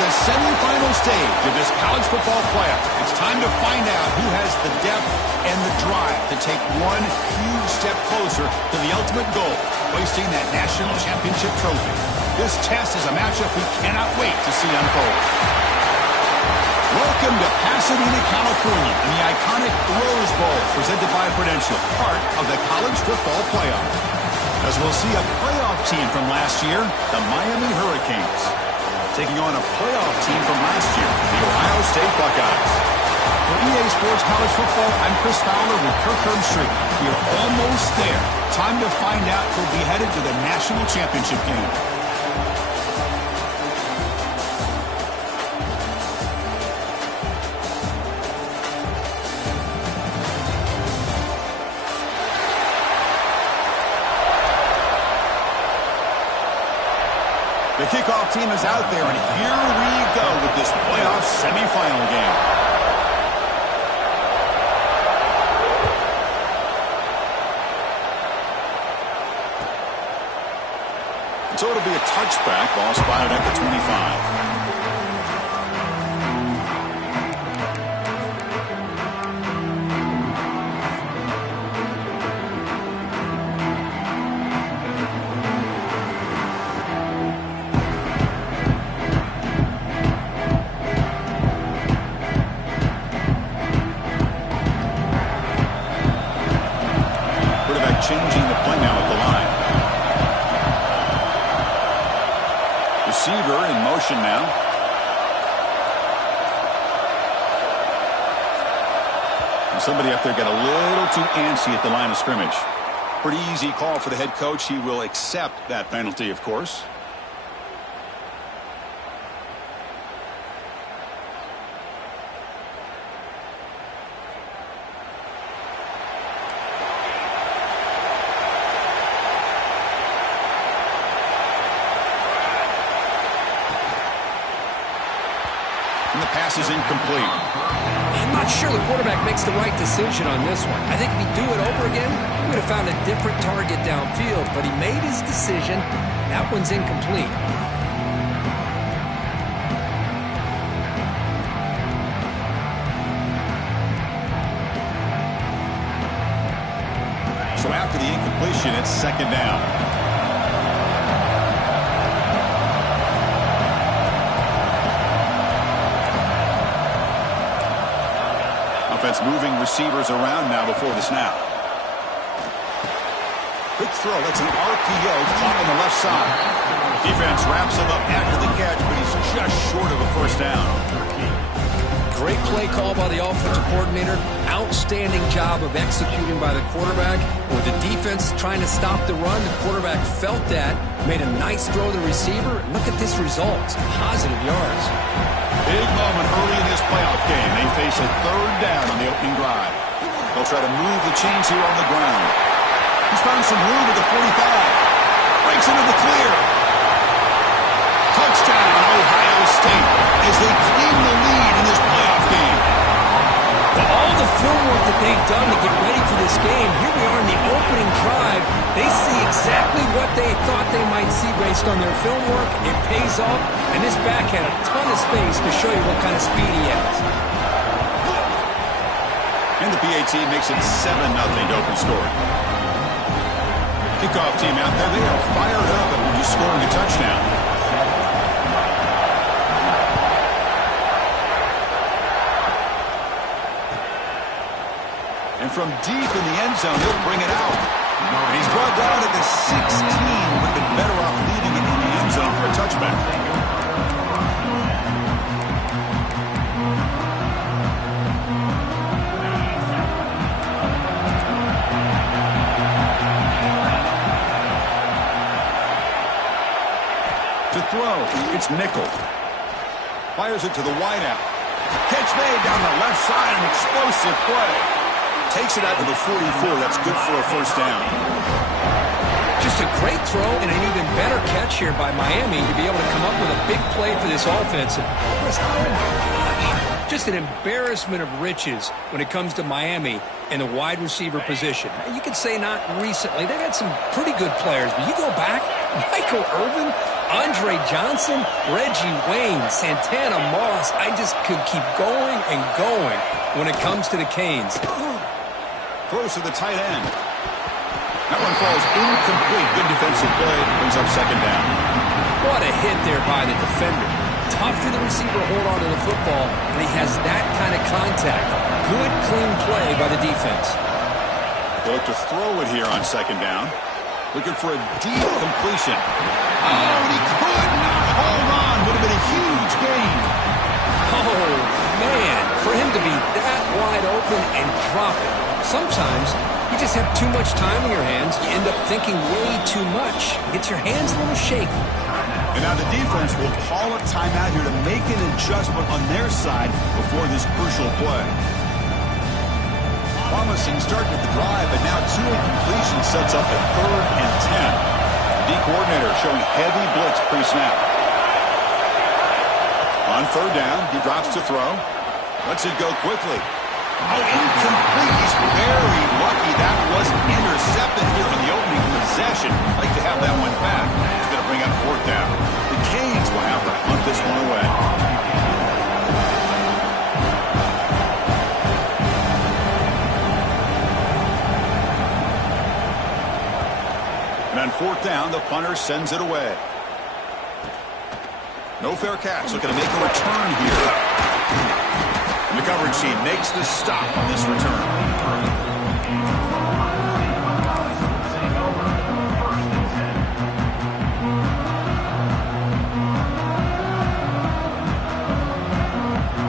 The semifinal stage of this college football playoff. It's time to find out who has the depth and the drive to take one huge step closer to the ultimate goal, hoisting that national championship trophy. This test is a matchup we cannot wait to see unfold. Welcome to Pasadena, California, and the iconic Rose Bowl, presented by Prudential, part of the college football playoff. As we'll see a playoff team from last year, the Miami Hurricanes, taking on a playoff team from last year, the Ohio State Buckeyes. For EA Sports College Football, I'm Chris Fowler with Kirk Herbstreit. We are almost there. Time to find out who'll be headed to the national championship game. The kickoff team is out there, and here we go with this playoff semifinal game. So it'll be a touchback, ball spotted at the 25. Changing the play now at the line. Receiver in motion now. And somebody up there got a little too antsy at the line of scrimmage. Pretty easy call for the head coach. He will accept that penalty, of course. And the pass is incomplete. I'm not sure the quarterback makes the right decision on this one. I think if he'd do it over again, he would have found a different target downfield, but he made his decision. That one's incomplete. So after the incompletion, it's second down. Offense moving receivers around now before the snap. Quick throw. That's an RPO caught on the left side. Defense wraps him up after the catch, but he's just short of a first down. Great play call by the offensive coordinator. Outstanding job of executing by the quarterback. With the defense trying to stop the run, the quarterback felt that, made a nice throw to the receiver. Look at this result. Positive yards. Big moment early in this playoff game. They face a third down on the opening drive. They'll try to move the chains here on the ground. He's He's found some room at the 45. Breaks into the clear. Touchdown, Ohio State, as they claim the lead in this playoff game. Well, all the film work that they've done to get ready for this game, here we are in the opening drive. They see exactly what they thought they might see based on their film work. It pays off, and this back had a ton of space to show you what kind of speed he has. And the PAT makes it 7-0 to open scoring. Kickoff team out there, they are fired up after just scoring a touchdown. And from deep in the end zone, he'll bring it out. And he's brought down at the 16. Would have been better off leaving it in the end zone for a touchback. To throw, it's nickel. Fires it to the wideout. Catch made down the left side, an explosive play. Takes it out to the 44. That's good for a first down. Just a great throw and an even better catch here by Miami to be able to come up with a big play for this offense. Oh my gosh. Just an embarrassment of riches when it comes to Miami in the wide receiver position. You could say not recently. They've had some pretty good players, but you go back, Michael Irvin, Andre Johnson, Reggie Wayne, Santana Moss. I just could keep going and going when it comes to the Canes. Throws to the tight end. That one falls incomplete. Good defensive play. Brings up second down. What a hit there by the defender. Tough for the receiver to hold on to the football, and he has that kind of contact. Good, clean play by the defense. They'll look to throw it here on second down. Looking for a deep completion. Oh, and he could not hold on. Would have been a huge gain. Oh, man. For him to be that wide open and drop it. Sometimes you just have too much time in your hands. You end up thinking way too much. Get your hands a little shaky. And now the defense will call a timeout here to make an adjustment on their side before this crucial play. Promising start to the drive, but now two incompletions sets up a 3rd and 10. D coordinator showing heavy blitz pre-snap. On 3rd down, he drops to throw. Lets it go quickly. Oh, incomplete. He's very lucky that wasn't intercepted here on the opening possession. Like to have that one back. He's going to bring up 4th down. The Canes will have to hunt this one away. And on 4th down, the punter sends it away. No fair catch. Looking to make a return here. And the coverage team makes the stop on this return.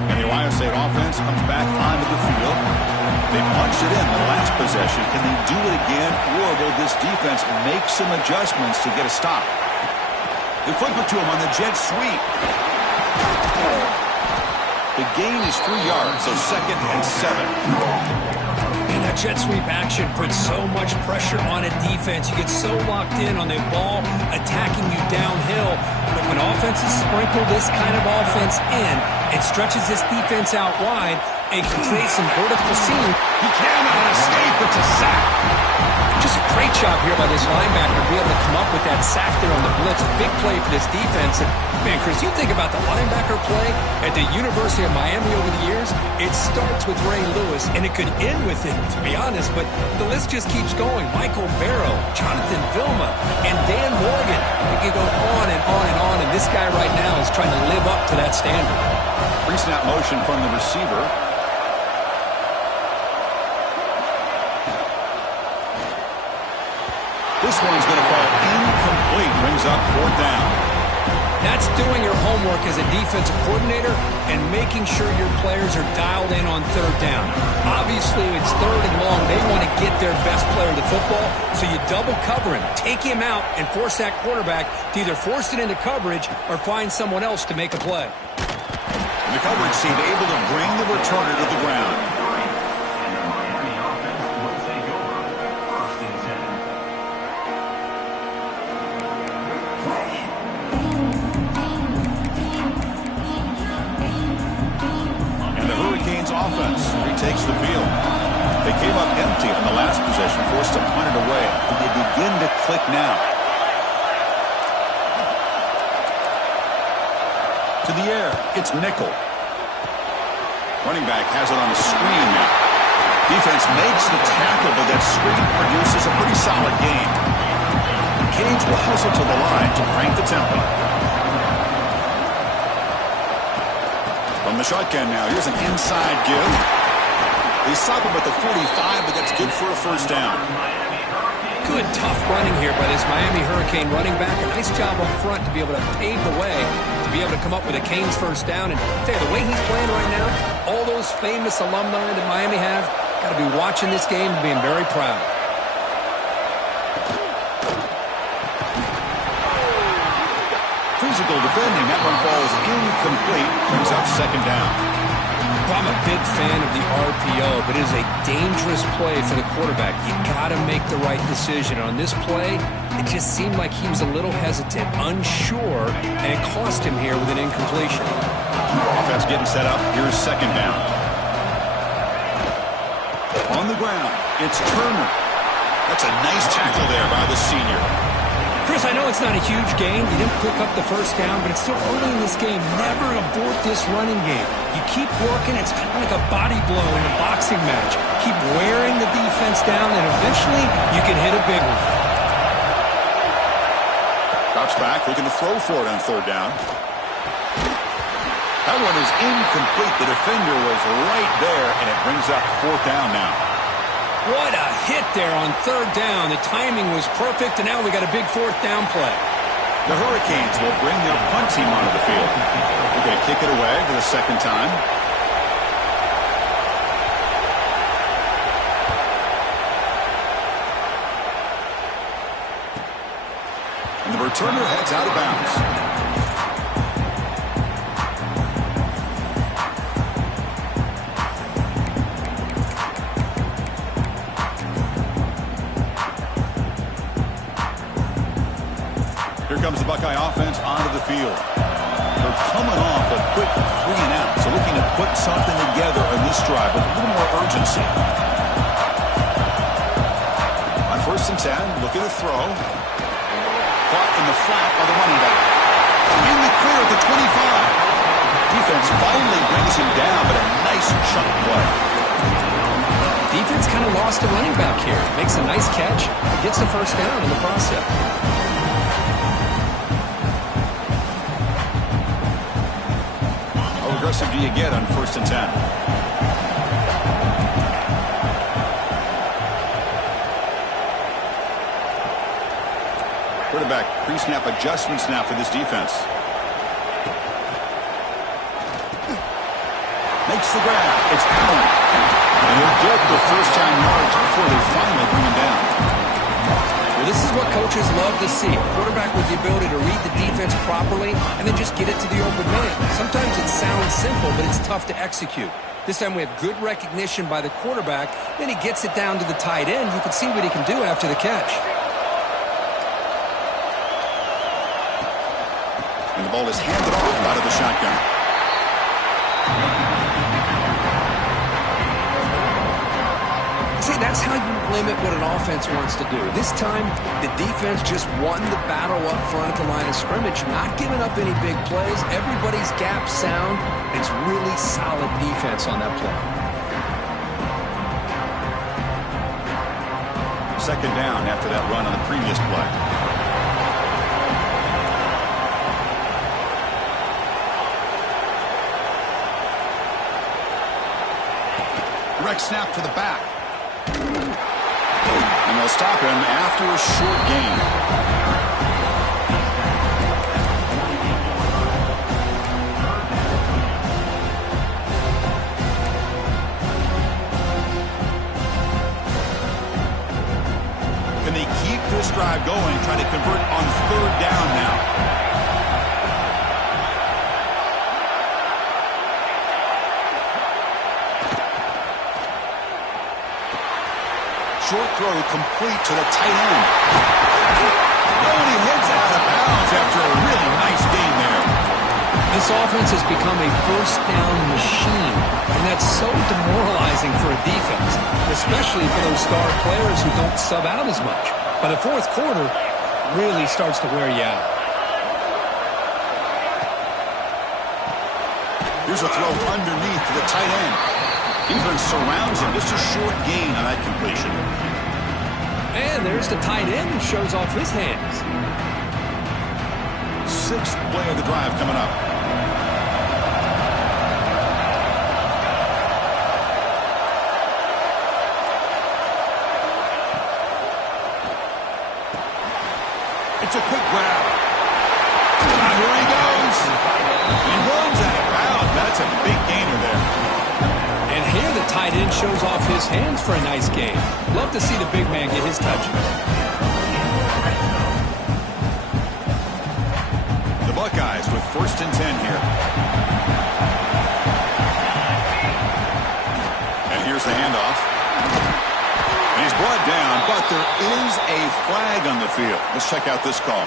And the Ohio State offense comes back onto the field. They punched it in the last possession. Can they do it again, or will this defense make some adjustments to get a stop? They flip it to him on the jet sweep. The gain is 3 yards, so 2nd and 7. And that jet sweep action puts so much pressure on a defense. You get so locked in on the ball attacking you downhill. But when offenses sprinkle this kind of offense in, it stretches this defense out wide and can create some vertical seam. He cannot escape. It's a sack. Just a great job here by this linebacker to be able to come up with that sack there on the blitz. A big play for this defense. And, man, Chris, you think about the linebacker play at the University of Miami over the years, it starts with Ray Lewis, and it could end with it, to be honest, but the list just keeps going. Michael Barrow, Jonathan Vilma, and Dan Morgan. We could go on and on and on, and this guy right now is trying to live up to that standard. Pre-snap motion from the receiver. This one's going to fall incomplete. Brings up 4th down. That's doing your homework as a defensive coordinator and making sure your players are dialed in on 3rd down. Obviously, it's 3rd and long. They want to get their best player to the football, so you double cover him, take him out, and force that quarterback to either force it into coverage or find someone else to make a play. And the coverage team able to bring the returner to the ground. takes the field. They came up empty on the last possession, forced to punt it away. And they begin to click now. To the air, it's nickel. Running back has it on a screen now. Defense makes the tackle, but that screen produces a pretty solid gain. Canes will hustle to the line to crank the tempo. From the shotgun now, here's an inside give. They stop him at the 45, but that's good for a first down. Good, tough running here by this Miami Hurricane running back. A nice job up front to be able to pave the way, to be able to come up with a Canes first down. And tell you, the way he's playing right now, all those famous alumni that Miami have, got to be watching this game and being very proud. Physical defending. That one falls incomplete. Brings up second down. I'm a big fan of the RPO, but it is a dangerous play for the quarterback. You got to make the right decision. On this play, it just seemed like he was a little hesitant, unsure, and it cost him here with an incompletion. Offense getting set up. Here's second down. On the ground, it's Turner. That's a nice tackle there by the senior. Chris, I know it's not a huge game. You didn't pick up the first down, but it's still early in this game. Never abort this running game. You keep working. It's kind of like a body blow in a boxing match. Keep wearing the defense down, and eventually you can hit a big one. Drops back, looking to throw for it on third down. That one is incomplete. The defender was right there, and it brings up fourth down now. What a hit there on third down. The timing was perfect, and now we got a big fourth down play. The Hurricanes will bring their punt team onto the field. They're going to kick it away for the second time. And the returner heads out of bounds. Comes the Buckeye offense onto the field. They're coming off a quick 3-and-out, so looking to put something together on this drive with a little more urgency. On 1st and 10, look at the throw. Caught in the flat by the running back. In the clear at the 25. Defense finally brings him down, but a nice chunk play. Defense kind of lost a running back here. Makes a nice catch. Gets the first down in the process. How aggressive do you get on 1st and 10? Quarterback pre-snap adjustments now for this defense. Makes the grab. It's Allen. And he'll get the first-time yards before they finally bring him down. Well, this is what coaches love to see. A quarterback with the ability to read the defense properly and then just get it to the open man. Sometimes it sounds simple, but it's tough to execute. This time we have good recognition by the quarterback. Then he gets it down to the tight end. You can see what he can do after the catch. And the ball is handed off out of the shotgun. See, that's how you limit what an offense wants to do. This time, the defense just won the battle up front at the line of scrimmage, not giving up any big plays. Everybody's gap sound. It's really solid defense on that play. Second down after that run on the previous play. Direct snap to the back. And they'll stop him after a short gain. Can they keep this drive going, try to convert on third down now? Short throw complete to the tight end. Oh, and he heads out of bounds after a really nice gain there. This offense has become a first down machine, and that's so demoralizing for a defense, especially for those star players who don't sub out as much. By the fourth quarter, really starts to wear you out. Here's a throw underneath to the tight end. Defense surrounds him. Just a short gain on that completion. And there's the tight end who shows off his hands. Sixth play of the drive coming up. It's a quick grab. And here he goes. He runs out of bounds. That's a big gainer there. And here the tight end shows off his hands for a nice gain. Love to see the big man get his touches. The Buckeyes with 1st and 10 here. And here's the handoff. And he's brought down, but there is a flag on the field. Let's check out this call.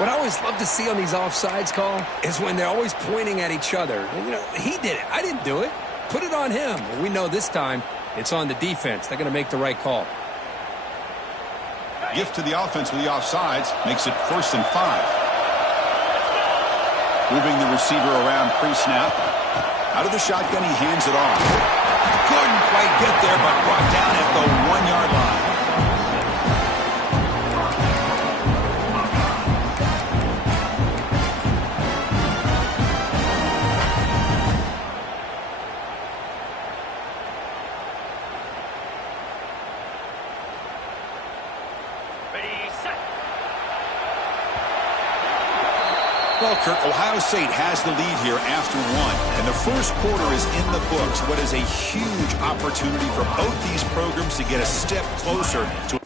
What I always love to see on these offsides call is when they're always pointing at each other. You know, he did it. I didn't do it. Put it on him. Well, we know this time it's on the defense. They're going to make the right call. Gift to the offense with the offsides makes it 1st and 5. Moving the receiver around pre-snap. Out of the shotgun, he hands it off. Couldn't quite get there, but brought down at the 1-yard line. Well, Kirk, Ohio State has the lead here after 1, and the first quarter is in the books. What is a huge opportunity for both these programs to get a step closer to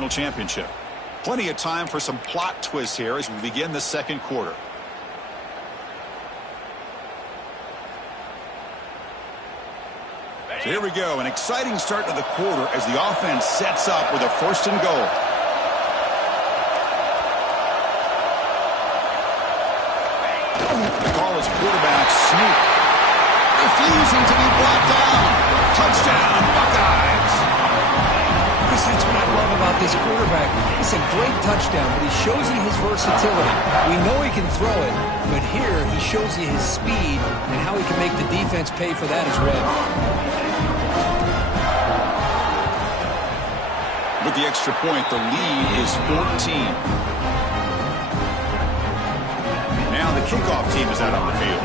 national championship. Plenty of time for some plot twists here as we begin the second quarter. So here we go, an exciting start to the quarter as the offense sets up with a 1st and goal. The call is quarterback sneak. Refusing to be brought down. Touchdown, Buckeyes. Chris, that's what I love about this quarterback. It's a great touchdown, but he shows you his versatility. We know he can throw it, but here he shows you his speed and how he can make the defense pay for that as well. With the extra point, the lead is 14. Now the kickoff team is out on the field.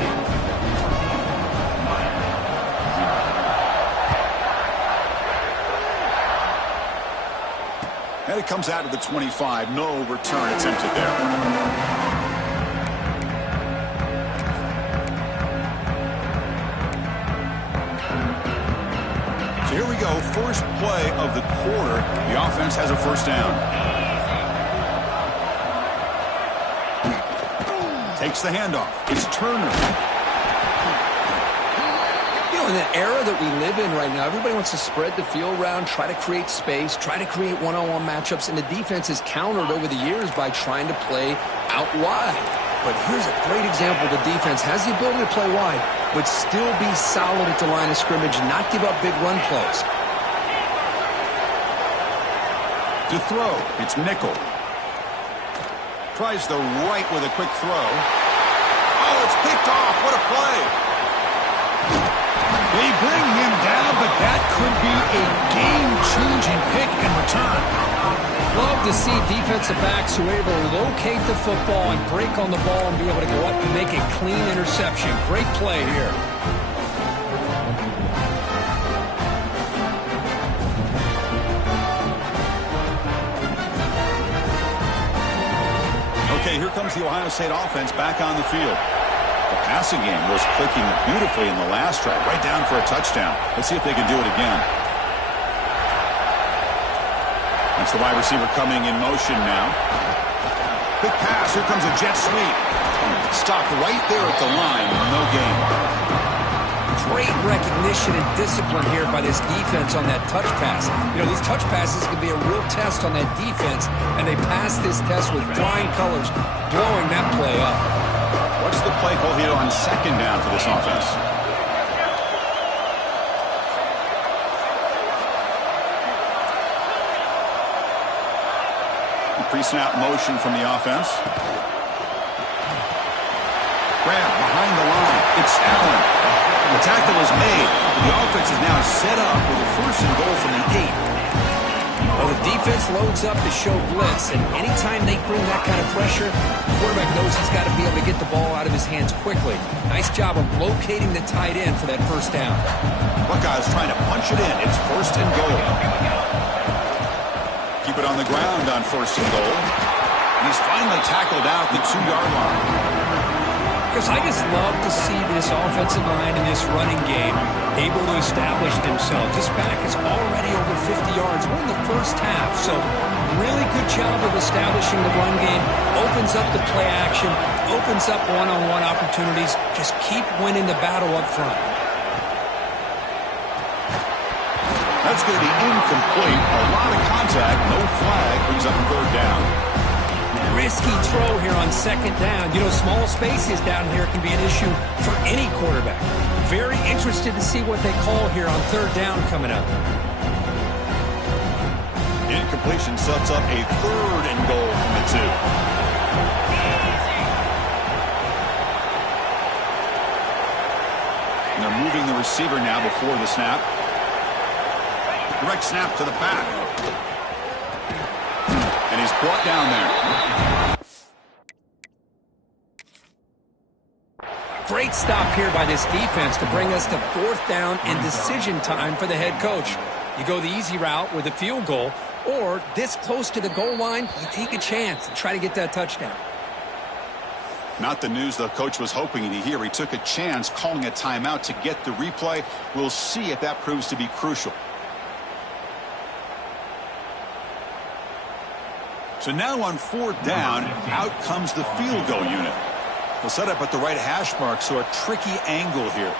And it comes out to the 25. No return attempted there. Here we go, first play of the quarter. The offense has a 1st down. Takes the handoff. It's Turner. You know, in the era that we live in right now, everybody wants to spread the field around, try to create space, try to create one-on-one matchups, and the defense has countered over the years by trying to play out wide. But here's a great example. The defense has the ability to play wide, but still be solid at the line of scrimmage and not give up big run plays. To throw, it's Nickel. Tries the right with a quick throw. Oh, it's picked off. What a play. They bring him down, but that could be a game-changing pick and return. Love to see defensive backs who are able to locate the football and break on the ball and be able to go up and make a clean interception. Great play here. Okay, here comes the Ohio State offense back on the field. The passing game was clicking beautifully in the last drive, right down for a touchdown. Let's see if they can do it again. That's the wide receiver coming in motion now. Quick pass. Here comes a jet sweep. Stopped right there at the line. No gain. Great recognition and discipline here by this defense on that touch pass. You know, these touch passes can be a real test on that defense, and they passed this test with flying colors, blowing that play up. What's the play call here on second down for this offense? Pre-snap motion from the offense. Grab behind the line. It's Allen. The tackle is made. The offense is now set up with a first and goal from the 8. Well, the defense loads up to show blitz, and anytime they bring that kind of pressure, the quarterback knows he's got to be able to get the ball out of his hands quickly. Nice job of locating the tight end for that first down. Buckeyes trying to punch it in. It's first and goal. Keep it on the ground on first and goal. He's finally tackled out the 2-yard line. Because I just love to see this offensive line in this running game able to establish themselves. This back is already over 50 yards. We're in the first half, so really good job of establishing the run game. Opens up the play action, opens up one-on-one opportunities. Just keep winning the battle up front. That's going to be incomplete. A lot of contact. No flag. Brings up third down. Risky throw here on second down. You know, small spaces down here can be an issue for any quarterback. Very interested to see what they call here on third down coming up. Incompletion sets up a third and goal from the 2. And they're moving the receiver now before the snap. Direct snap to the back. And he's brought down there. Great stop here by this defense to bring us to fourth down and decision time for the head coach. You go the easy route with a field goal, or this close to the goal line, you take a chance and try to get that touchdown. Not the news the coach was hoping to hear. He took a chance calling a timeout to get the replay. We'll see if that proves to be crucial. So now on fourth down, out comes the field goal unit. We'll set up at the right hash mark, so a tricky angle here.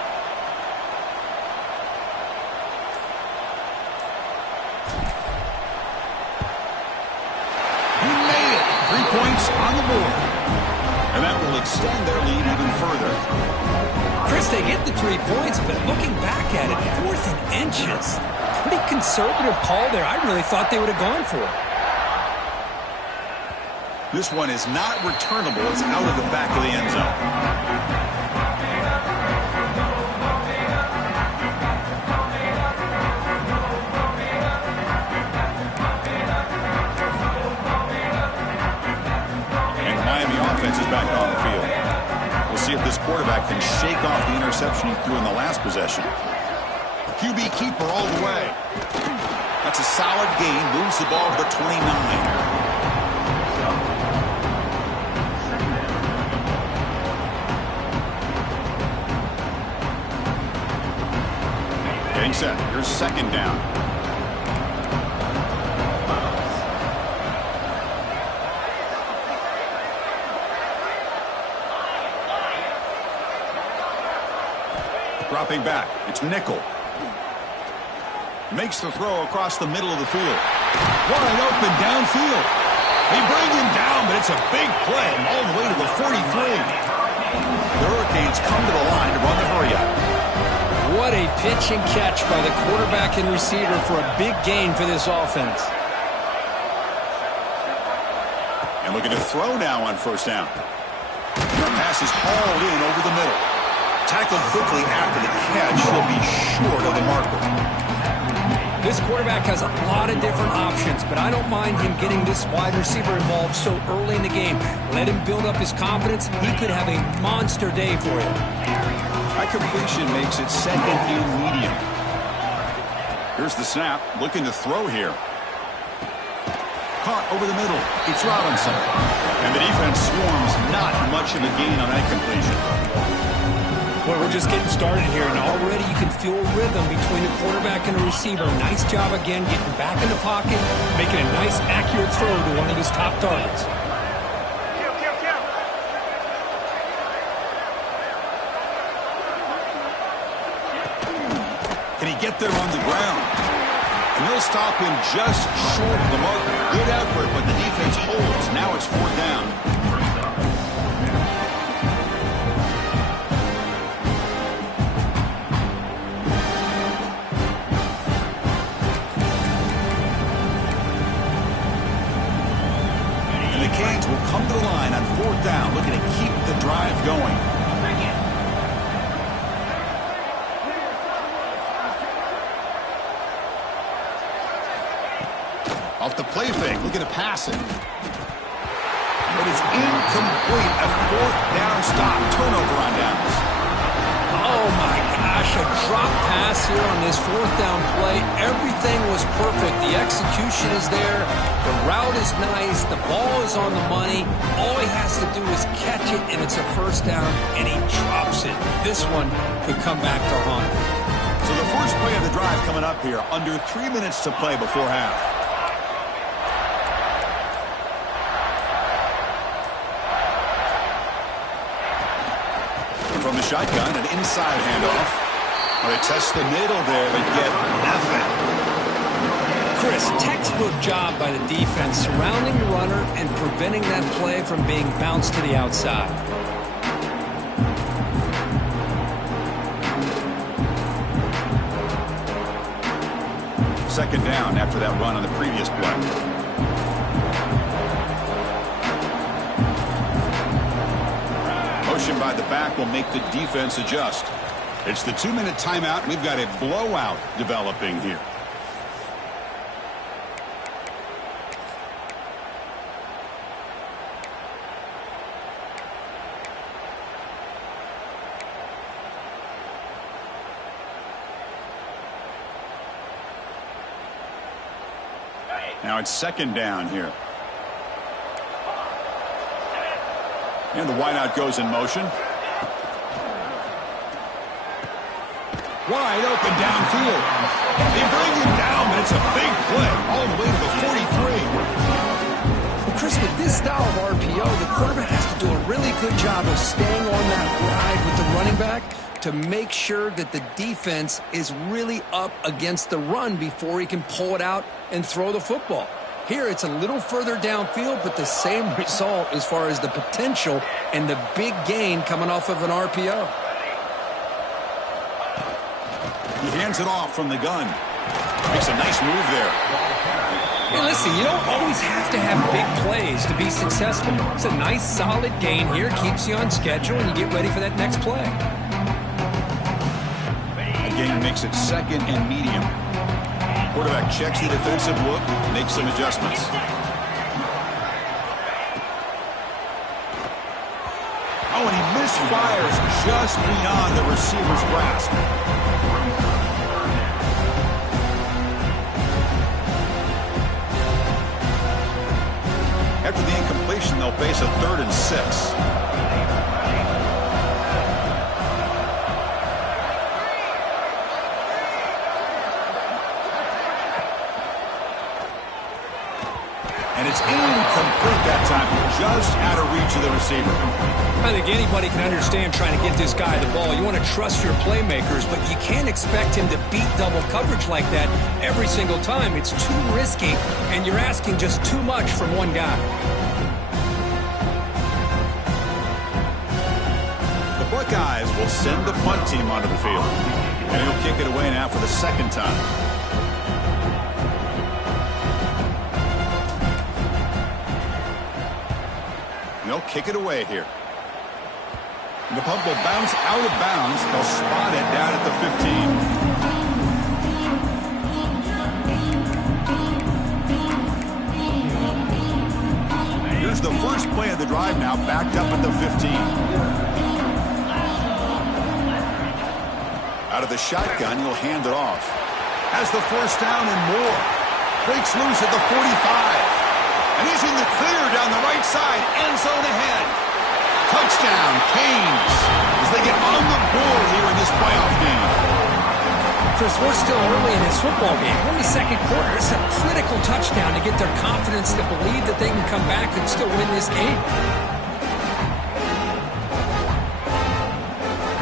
He made it. 3 points on the board. And that will extend their lead even further. Chris, they get the 3 points, but looking back at it, 4th and inches. Pretty conservative call there. I really thought they would have gone for it. This one is not returnable. It's out of the back of the end zone. And the Miami offense is back on the field. We'll see if this quarterback can shake off the interception he threw in the last possession. QB keeper all the way. That's a solid gain. Moves the ball to the 29. Getting set. Here's second down. Dropping back. It's nickel. Makes the throw across the middle of the field. Wide open downfield. They bring him down, but it's a big play all the way to the 43. The Hurricanes come to the line to run the hurry-up. What a pitch and catch by the quarterback and receiver for a big gain for this offense. And looking to throw now on first down. The pass is hauled in over the middle. Tackled quickly after the catch. He'll be short of the marker. This quarterback has a lot of different options, but I don't mind him getting this wide receiver involved so early in the game. Let him build up his confidence. He could have a monster day for you. That completion makes it second and medium. Here's the snap. Looking to throw here. Caught over the middle. It's Robinson. And the defense swarms. Not much of a gain on that completion. Well, we're just getting started here, and already you can feel a rhythm between the quarterback and the receiver. Nice job again getting back in the pocket, making a nice, accurate throw to one of his top targets. get there on the ground. And they'll stop him just short of the marker. Good effort, but the defense holds. Now it's 4th down. And the Canes will come to the line on 4th down, looking to keep the drive going. Off the play fake, looking to pass it. But it's incomplete. A 4th down stop. Turnover on downs. Oh, my gosh. A drop pass here on this 4th down play. Everything was perfect. The execution is there. The route is nice. The ball is on the money. All he has to do is catch it, and it's a 1st down, and he drops it. This one could come back to haunt. So the first play of the drive coming up here. Under 3 minutes to play before half. From the shotgun, an inside handoff. They test the middle there, but get nothing. Chris, textbook job by the defense, surrounding the runner and preventing that play from being bounced to the outside. Second down after that run on the previous play. Motion by the back will make the defense adjust. It's the 2-minute timeout. We've got a blowout developing here. Now it's 2nd down here. And the wideout goes in motion. Wide open downfield. They bring him down, but it's a big play all the way to the 43. Well, Chris, with this style of RPO, the quarterback has to do a really good job of staying on that ride with the running back to make sure that the defense is really up against the run before he can pull it out and throw the football. Here, it's a little further downfield, but the same result as far as the potential and the big gain coming off of an RPO. He hands it off from the gun. Makes a nice move there. Hey, listen, you don't always have to have big plays to be successful. It's a nice, solid gain here. Keeps you on schedule, and you get ready for that next play. A gain makes it 2nd and medium. Quarterback checks the defensive look, makes some adjustments. Oh, and he misfires just beyond the receiver's grasp. After the incompletion, they'll face a 3rd and 6. And it's incomplete that time, just out of reach of the receiver. I think anybody can understand trying to get this guy the ball. You want to trust your playmakers, but you can't expect him to beat double coverage like that every single time. It's too risky, and you're asking just too much from one guy. The Buckeyes will send the punt team onto the field. And he'll kick it away now for the 2nd time. They'll kick it away here. The punt will bounce out of bounds. They'll spot it down at the 15. Here's the first play of the drive now, backed up at the 15. Out of the shotgun, he'll hand it off. Has the 1st down and more. Breaks loose at the 45. And he's in the clear down the right side. End zone ahead. Touchdown, Canes, as they get on the board here in this playoff game. Chris, we're still early in this football game. We're in the 2nd quarter. It's a critical touchdown to get their confidence to believe that they can come back and still win this game.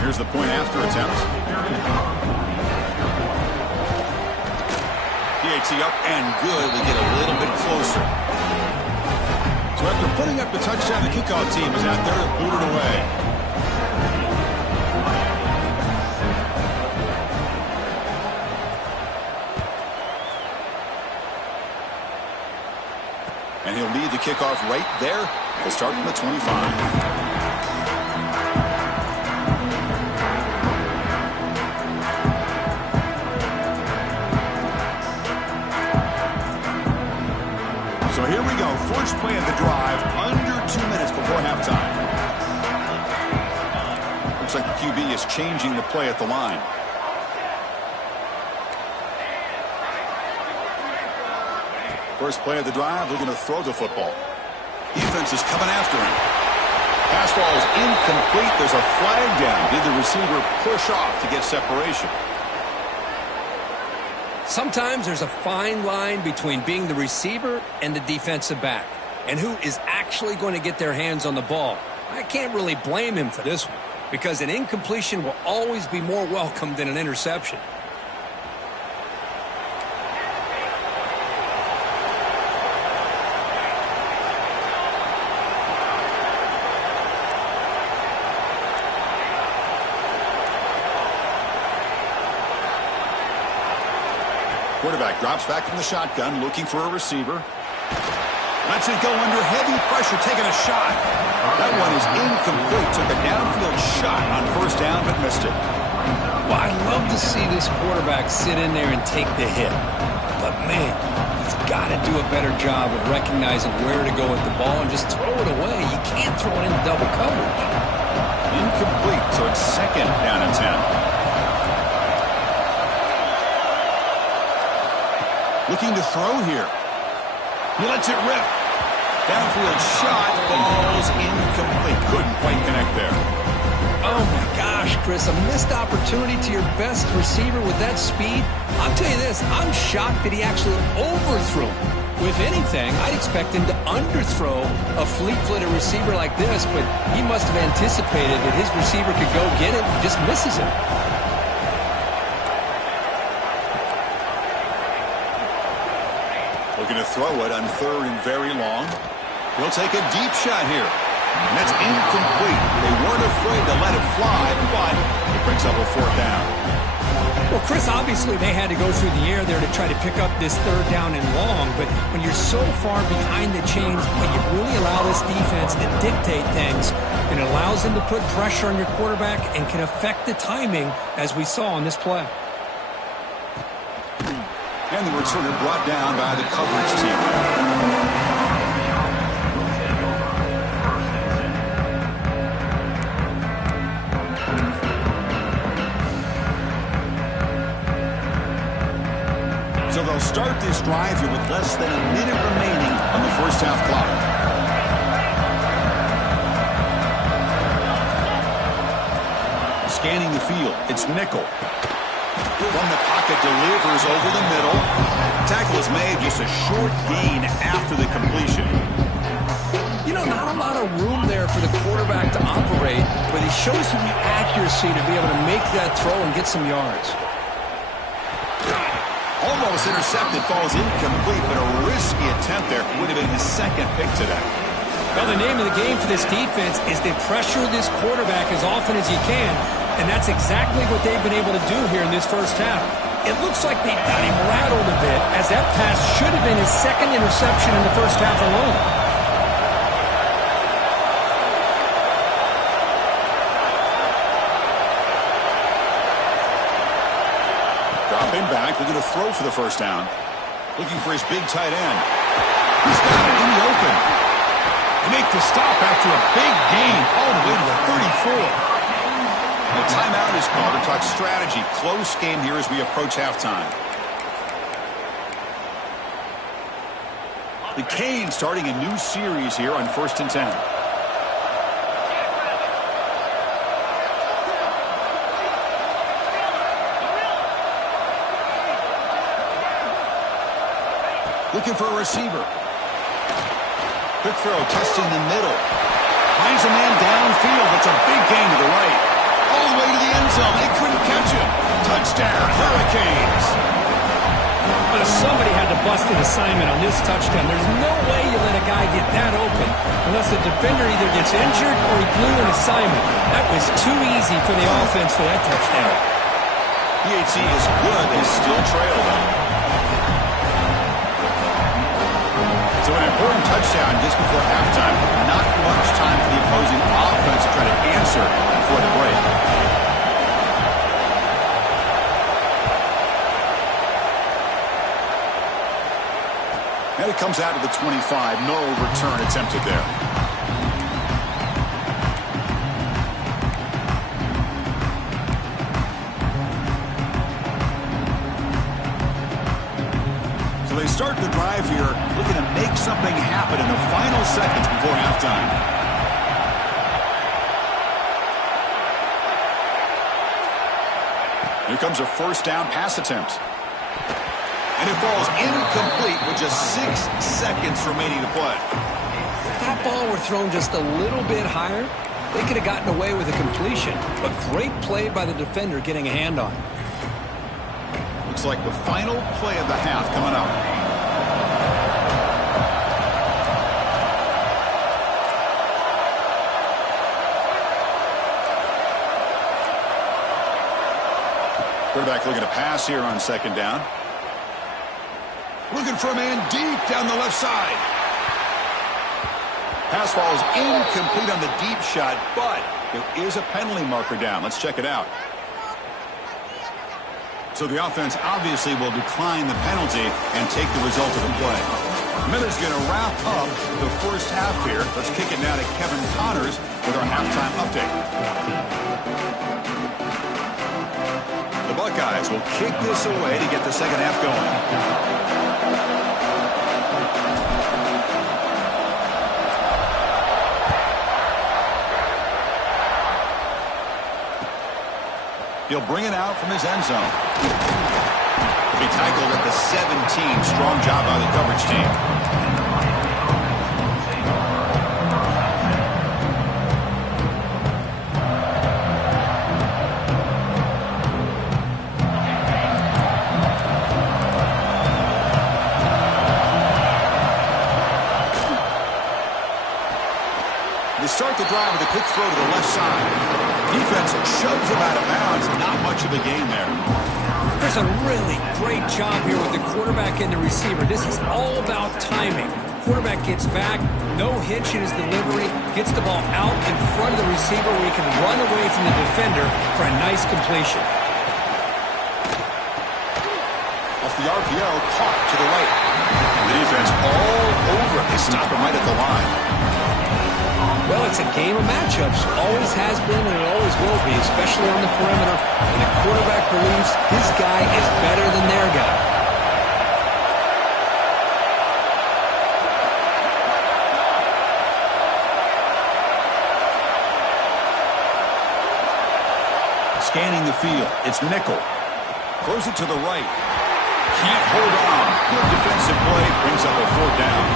Here's the point after attempt. PAT up and good. We get a little bit closer. So after putting up the touchdown, the kickoff team is out there to boot it away. And he'll lead the kickoff right there. He'll start from the 25. So here we go. First play of the drive, under 2 minutes before halftime. Looks like the QB is changing the play at the line. First play of the drive, they're going to throw the football. Defense is coming after him. Pass ball is incomplete. There's a flag down. Did the receiver push off to get separation? Sometimes there's a fine line between being the receiver and the defensive back, and who is actually going to get their hands on the ball. I can't really blame him for this one, because an incompletion will always be more welcome than an interception. Quarterback drops back from the shotgun, looking for a receiver. Lets it go under heavy pressure, taking a shot. That one is incomplete. Took a downfield shot on first down, but missed it. Well, I love to see this quarterback sit in there and take the hit. But, man, he's got to do a better job of recognizing where to go with the ball and just throw it away. You can't throw it in double coverage. Incomplete, so it's second down and 10. Looking to throw here. He lets it rip. Downfield shot, falls incomplete. Couldn't quite connect there. Oh, my gosh, Chris. A missed opportunity to your best receiver with that speed. I'll tell you this, I'm shocked that he actually overthrew him. If anything, I'd expect him to underthrow a fleet-footed receiver like this, but he must have anticipated that his receiver could go get it and just misses it. Looking to throw it on third and very long. He'll take a deep shot here. And that's incomplete. They weren't afraid to let it fly, but it brings up a fourth down. Well, Chris, obviously they had to go through the air there to try to pick up this third down and long, but when you're so far behind the chains, when you really allow this defense to dictate things, it allows them to put pressure on your quarterback and can affect the timing, as we saw on this play. And the returner brought down by the coverage team. So they'll start this drive here with less than a minute remaining on the first half clock. Scanning the field, it's nickel. From the pocket, delivers over the middle. Tackle is made, just a short gain after the completion. You know, not a lot of room there for the quarterback to operate, but he shows some accuracy to be able to make that throw and get some yards. Almost intercepted, falls incomplete, but a risky attempt there. Would have been his second pick today. Well, the name of the game for this defense is to pressure this quarterback as often as you can, and that's exactly what they've been able to do here in this first half. It looks like they got him rattled a bit, as that pass should have been his second interception in the first half alone. Dropping back, looking to throw for the first down. Looking for his big tight end. He's got it in the open. They make the stop after a big gain all the way to the 34. A timeout is called to talk strategy. Close game here as we approach halftime. The Canes starting a new series here on 1st and 10. Looking for a receiver. Quick throw, testing the middle. Finds a man downfield. It's a big gain to the right. All the way to the end zone. They couldn't catch him. Touchdown, Hurricanes. Somebody had to bust an assignment on this touchdown. There's no way you let a guy get that open unless the defender either gets injured or he blew an assignment. That was too easy for the offense for that touchdown. PAT is good. They still trail, though. So an important touchdown just before halftime. Not much time for the opposing offense to try to answer before the break. And it comes out of the 25. No return attempted there. So they start the drive here, looking to make something happen in the final seconds before halftime. Here comes a first down pass attempt. And it falls incomplete with just 6 seconds remaining to play. If that ball were thrown just a little bit higher, they could have gotten away with a completion. But great play by the defender getting a hand on it. Looks like the final play of the half coming up. Quarterback looking to pass here on second down. Looking for a man deep down the left side. Pass falls incomplete on the deep shot, but there is a penalty marker down. Let's check it out. So the offense obviously will decline the penalty and take the result of the play. Miller's going to wrap up the first half here. Let's kick it now to Kevin Connors with our halftime update. The Buckeyes will kick this away to get the second half going. He'll bring it out from his end zone. He'll be tackled at the 17. Strong job by the coverage team. They start the drive with a quick throw to the left side. Defense shoves him out of bounds. Not much of a gain there. There's a really great job here with the quarterback and the receiver. This is all about timing. Quarterback gets back, no hitch in his delivery, gets the ball out in front of the receiver where he can run away from the defender for a nice completion. Off the RPO, caught to the right. And the defense all over it. They stop him right at the line. Well, it's a game of matchups. Always has been and it always will be, especially on the perimeter. And the quarterback believes his guy is better than their guy. Scanning the field. It's nickel. Throws it to the right. Can't hold on. Good defensive play. Brings up a fourth down.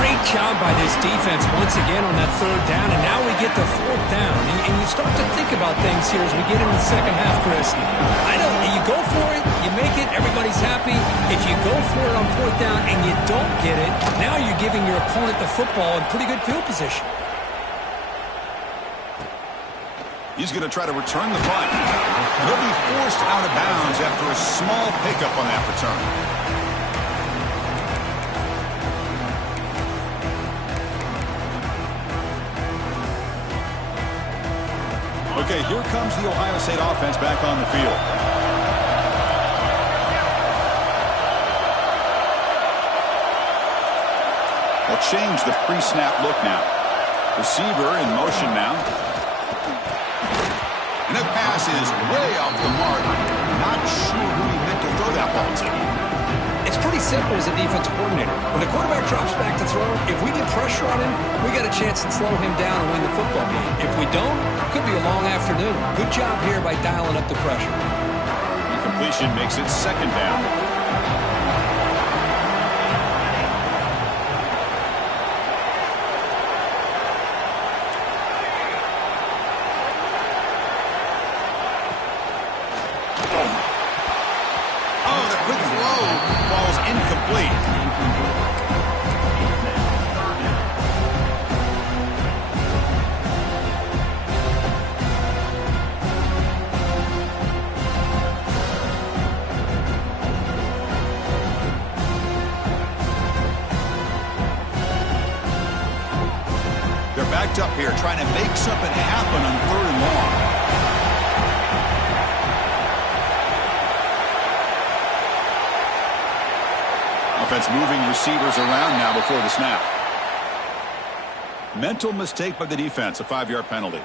Great job by this defense once again on that third down, and now we get the fourth down. And you start to think about things here as we get into the second half, Chris. You go for it, you make it, everybody's happy. If you go for it on fourth down and you don't get it, now you're giving your opponent the football in pretty good field position. He's going to try to return the punt. He'll be forced out of bounds after a small pickup on that return. Okay, here comes the Ohio State offense back on the field. They'll change the pre-snap look now. Receiver in motion now. And that pass is way off the mark. Not sure who he meant to throw that ball to. It's pretty simple as a defensive coordinator. When the quarterback drops back to throw, if we get pressure on him, we got a chance to slow him down and win the football game. If we don't, it could be a long afternoon. Good job here by dialing up the pressure. The completion makes it second down. They're backed up here trying to make something happen on 3rd and long. Offense moving receivers around now before the snap. Mental mistake by the defense, a 5-yard penalty.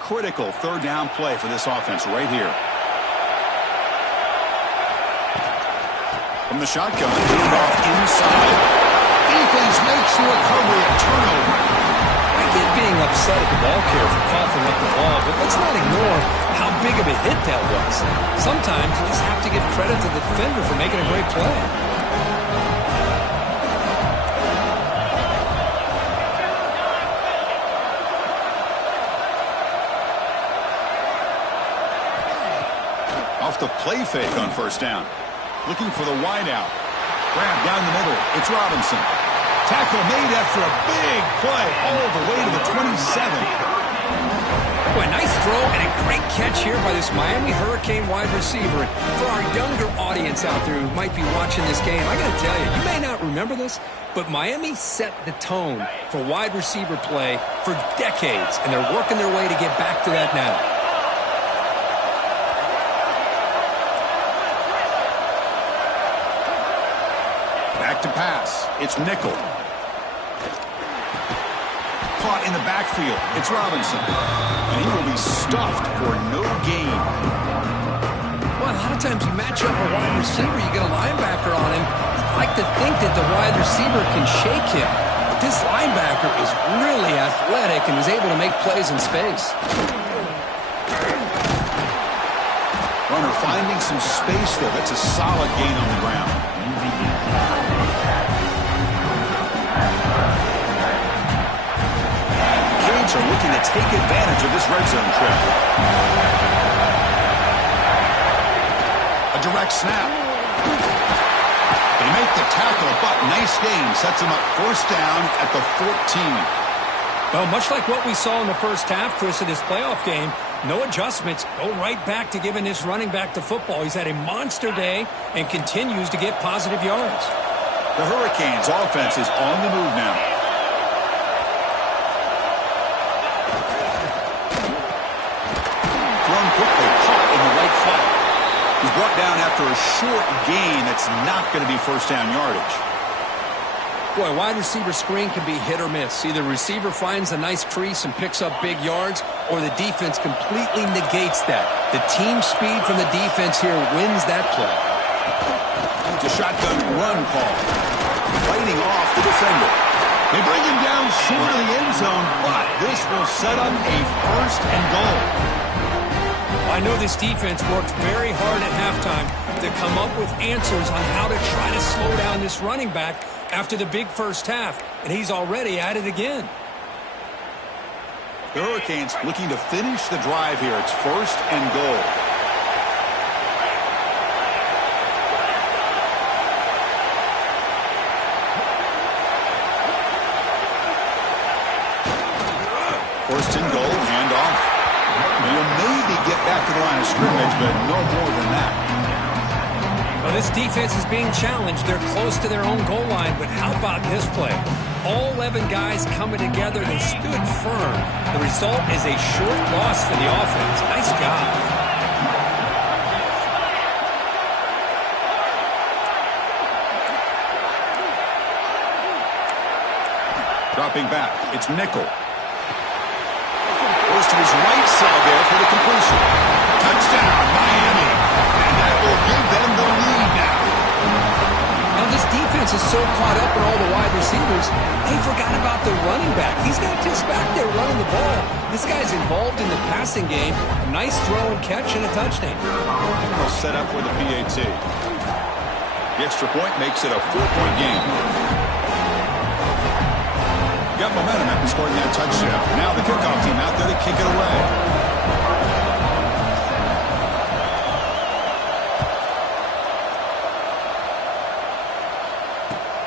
Critical 3rd down play for this offense right here. From the shotgun, moved off inside. Defense makes the recovery, a turnover. I get being upset at the ball carrier for coughing up the ball, but let's not ignore how big of a hit that was. Sometimes you just have to give credit to the defender for making a great play. Off the play fake on 1st down. Looking for the wideout. Grab down the middle. It's Robinson. Tackle made after a big play all the way to the 27. Boy, nice throw and a great catch here by this Miami Hurricane wide receiver. For our younger audience out there who might be watching this game, I got to tell you, you may not remember this, but Miami set the tone for wide receiver play for decades, and they're working their way to get back to that now. Back to pass. It's Nickel. Caught in the backfield. It's Robinson. And he will be stuffed for no gain. Well, a lot of times you match up a wide receiver, you get a linebacker on him. I like to think that the wide receiver can shake him. But this linebacker is really athletic and is able to make plays in space. Runner finding some space there. That's a solid gain on the ground. Are looking to take advantage of this red zone trip. A direct snap. They make the tackle, but nice game. Sets him up 1st down at the 14. Well, much like what we saw in the first half, Chris, of this playoff game, no adjustments. Go right back to giving this running back the football. He's had a monster day and continues to get positive yards. The Hurricanes' offense is on the move now. Quickly caught in the right flat. He's brought down after a short gain that's not going to be 1st down yardage. Boy, wide receiver screen can be hit or miss. Either receiver finds a nice crease and picks up big yards, or the defense completely negates that. The team speed from the defense here wins that play. It's a shotgun run call. Fighting off the defender. They bring him down short of the end zone, but this will set up a 1st and goal. I know this defense worked very hard at halftime to come up with answers on how to try to slow down this running back after the big first half, and he's already at it again. The Hurricanes looking to finish the drive here. It's 1st and goal. First and goal, handoff. You'll maybe get back to the line of scrimmage, but no more than that. Well, this defense is being challenged. They're close to their own goal line, but how about this play? All 11 guys coming together. They stood firm. The result is a short loss for the offense. Nice job. Dropping back, it's Nickel. Goes to his right side there for the completion. Touchdown, Miami. And that will give them the lead now. Now, this defense is so caught up in all the wide receivers, they forgot about the running back. He's not just back there running the ball. This guy's involved in the passing game. A nice throw and catch and a touchdown. They'll set up with a PAT. The extra point makes it a 4-point game. Got momentum after scoring that touchdown. Now the kickoff team out there to kick it away.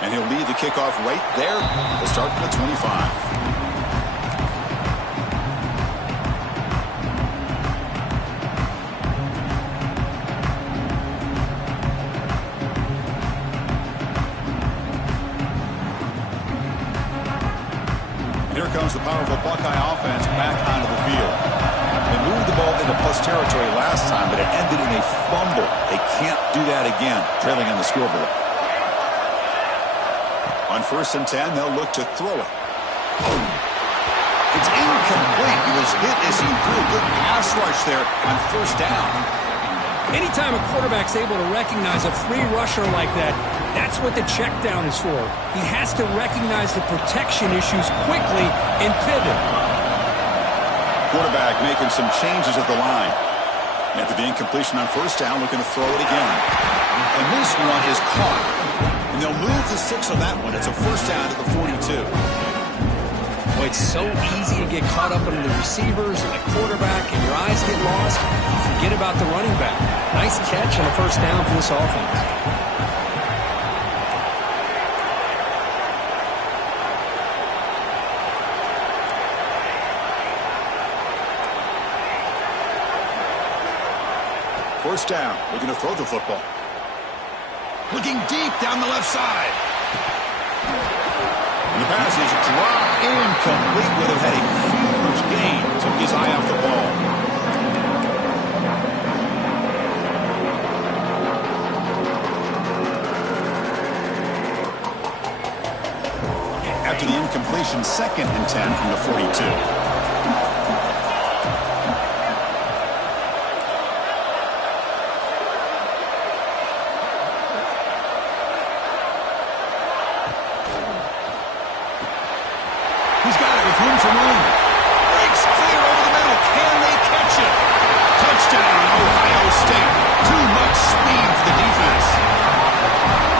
And he'll lead the kickoff right there. We'll start from the 25. Here comes the powerful Buckeye offense back onto the field. They moved the ball into plus territory last time, but it ended in a fumble. They can't do that again, trailing on the scoreboard. On 1st and 10, they'll look to throw it. It's incomplete. He was hit as he threw a good pass rush there on 1st down. Anytime a quarterback's able to recognize a free rusher like that, that's what the check down is for. He has to recognize the protection issues quickly and pivot. Quarterback making some changes at the line. After the incompletion on 1st down, looking to throw it again. And this one is caught. And they'll move the 6 on that one. It's a 1st down at the 42. Boy, it's so easy to get caught up in the receivers and the quarterback, and your eyes get lost. You forget about the running back. Nice catch on a 1st down for this offense. First down, looking to throw the football. Looking deep down the left side. And the pass is dropped incomplete. Would have had a huge gain. Took his eye off the ball. After the incompletion, 2nd and 10 from the 42.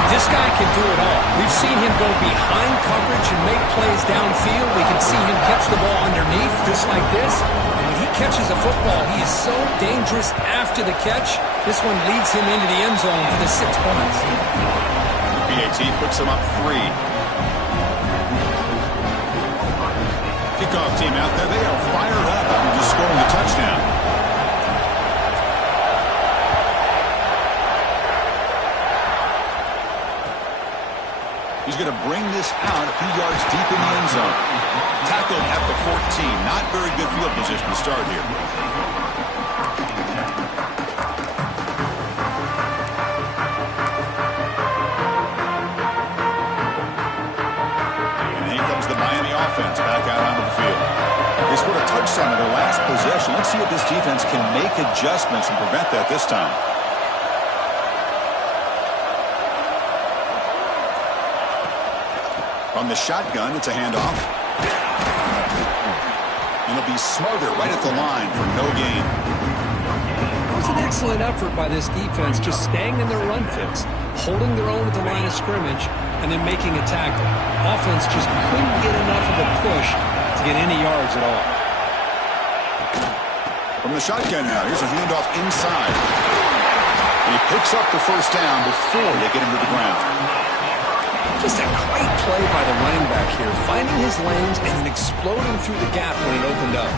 This guy can do it all. We've seen him go behind coverage and make plays downfield. We can see him catch the ball underneath just like this. And when he catches a football, he is so dangerous after the catch. This one leads him into the end zone for the 6 points. BAT puts him up 3. Kickoff team out there. They are fired up after just scoring a touchdown. He's going to bring this out a few yards deep in the end zone. Tackled at the 14. Not very good field position to start here. And here comes the Miami offense back out onto the field. They scored a touchdown in their last possession. Let's see if this defense can make adjustments and prevent that this time. From the shotgun, it's a handoff. And it'll be Smarter right at the line for no gain. It was an excellent effort by this defense, just staying in their run fix, holding their own at the line of scrimmage, and then making a tackle. Offense just couldn't get enough of a push to get any yards at all. From the shotgun now, here's a handoff inside. And he picks up the 1st down before they get him to the ground. Just a great play by the running back here, finding his lanes and then exploding through the gap when it opened up.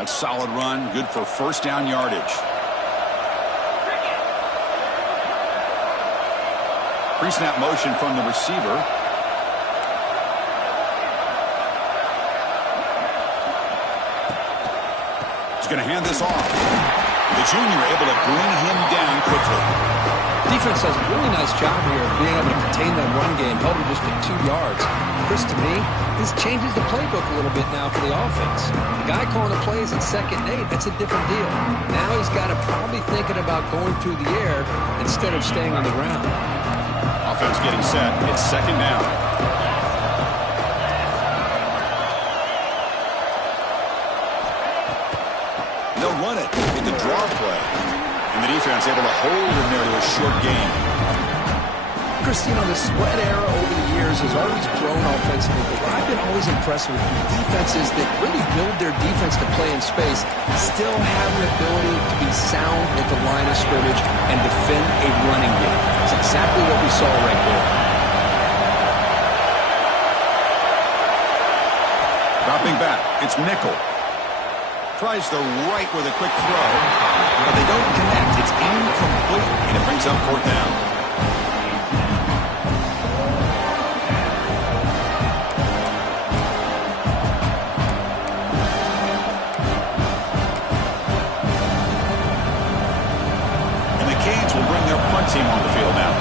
A solid run, good for 1st down yardage. Pre-snap motion from the receiver. He's going to hand this off. The junior able to bring him down quickly. Defense does a really nice job here of being able to contain that run game, held him just at 2 yards. Chris, to me, this changes the playbook a little bit now for the offense. The guy calling the plays at 2nd and 8, that's a different deal. Now he's got to probably thinking about going through the air instead of staying on the ground. Offense getting set. It's 2nd down. They'll run it with the draw play. And the defense able to hold him there to a short gain. Christine, the spread era over the years has always grown offensively, but what I've been always impressed with defenses that really build their defense to play in space still have an ability to be sound at the line of scrimmage and defend a running game. That's exactly what we saw right there. Dropping back, it's nickel. Tries the right with a quick throw, but they don't connect. It's incomplete. Canes will bring their punt team on the field now.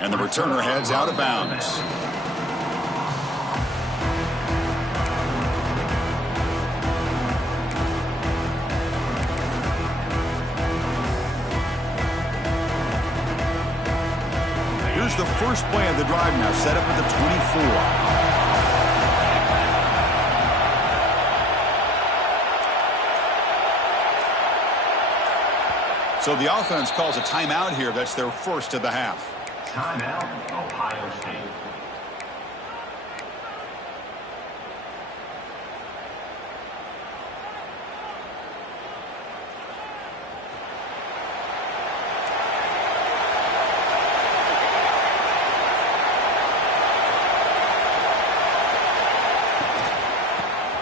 And the returner heads out of bounds. Here's the first play of the drive now, set up at the 24. So the offense calls a timeout here. That's their first of the half. Timeout, Ohio State.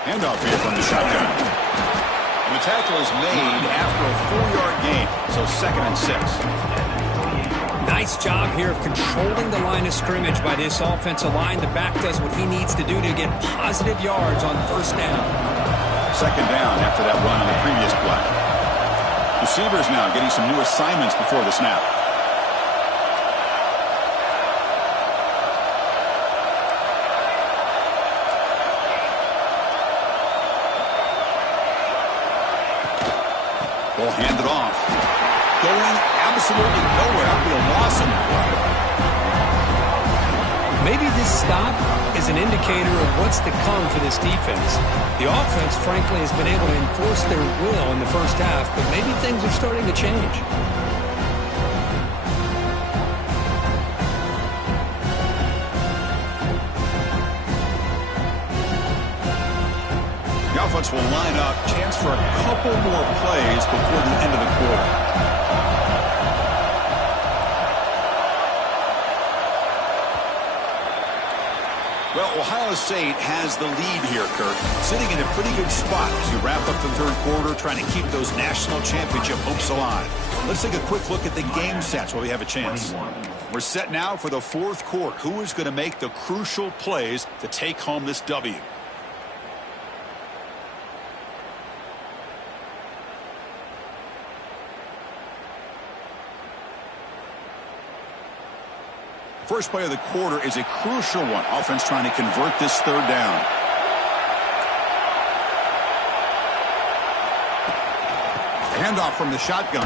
Handoff here from the shotgun. And the tackle is made after a 4-yard gain, so 2nd and 6. Nice job here of controlling the line of scrimmage by this offensive line. The back does what he needs to do to get positive yards on first down. 2nd down after that run on the previous play. Receivers now getting some new assignments before the snap. Ball handed off. Going absolutely nowhere. That'll be a loss in the play. Maybe this stop is an indicator of what's to come for this defense. The offense, frankly, has been able to enforce their will in the first half, but maybe things are starting to change. The offense will line up. Chance for a couple more plays before the end of the quarter. Well, Ohio State has the lead here, Kirk. Sitting in a pretty good spot as you wrap up the third quarter, trying to keep those national championship hopes alive. Let's take a quick look at the game stats while we have a chance. We're set now for the fourth quarter. Who is going to make the crucial plays to take home this W? First play of the quarter is a crucial one. Offense trying to convert this third down. Handoff from the shotgun.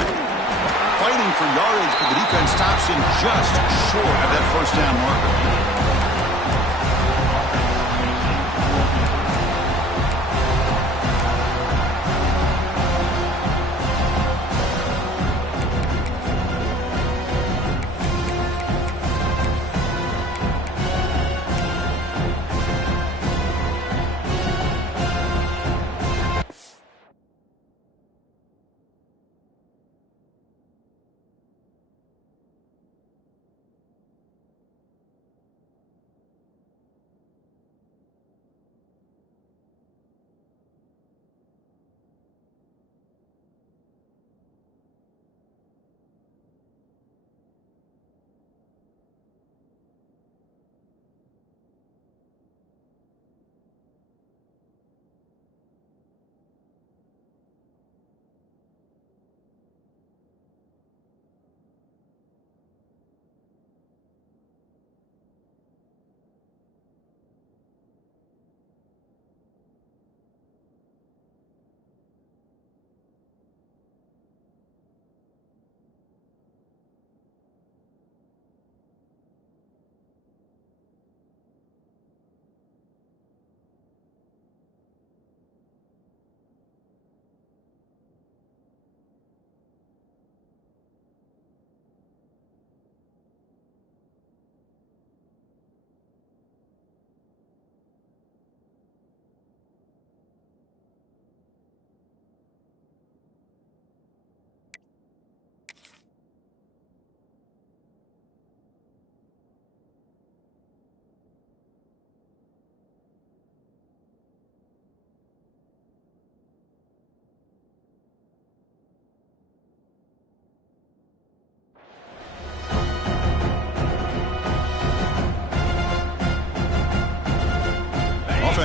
Fighting for yardage, but the defense stops him just short of that first down marker.